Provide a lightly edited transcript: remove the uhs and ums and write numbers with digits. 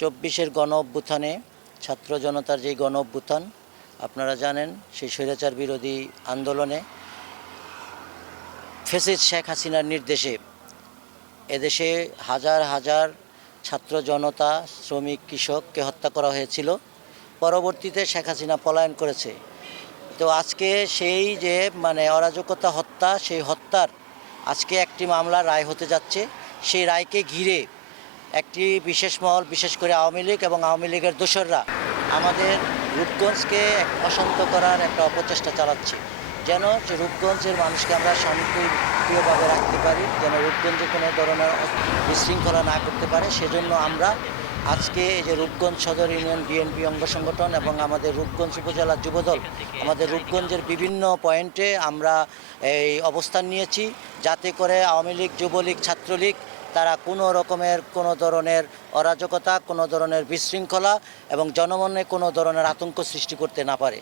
চব্বিশের গণ অভ্যুত্থানে ছাত্র জনতার যেই গণ অভ্যুত্থান আপনারা জানেন, সেই স্বৈরাচার বিরোধী আন্দোলনে ফ্যাসিস্ট শেখ হাসিনার নির্দেশে এদেশে হাজার হাজার ছাত্র জনতা, শ্রমিক, কৃষককে হত্যা করা হয়েছিল। পরবর্তীতে শেখ হাসিনা পলায়ন করেছে। তো আজকে সেই যে অরাজকতা হত্যা, সেই হত্যার আজকে একটি মামলার রায় হতে যাচ্ছে। সেই রায়কে ঘিরে একটি বিশেষ মহল, বিশেষ করে আওয়ামী লীগ এবং আওয়ামী লীগের দোসররা আমাদের রূপগঞ্জকে অশান্ত করার একটা অপচেষ্টা চালাচ্ছে, যেন যে রূপগঞ্জের মানুষকে আমরা শান্তিপ্রিয়ভাবে রাখতে পারি, যেন রূপগঞ্জে কোনো ধরনের বিশৃঙ্খলা না করতে পারে। সেজন্য আমরা আজকে এই যে রূপগঞ্জ সদর ইউনিয়ন বিএনপি অঙ্গ সংগঠন এবং আমাদের রূপগঞ্জ উপজেলা যুবদল আমাদের রূপগঞ্জের বিভিন্ন পয়েন্টে আমরা এই অবস্থান নিয়েছি, যাতে করে আওয়ামী লীগ, যুবলীগ, ছাত্রলীগ তারা কোনো ধরনের অরাজকতা, কোনো ধরনের বিশৃঙ্খলা এবং জনমনে কোনো ধরনের আতঙ্ক সৃষ্টি করতে না পারে।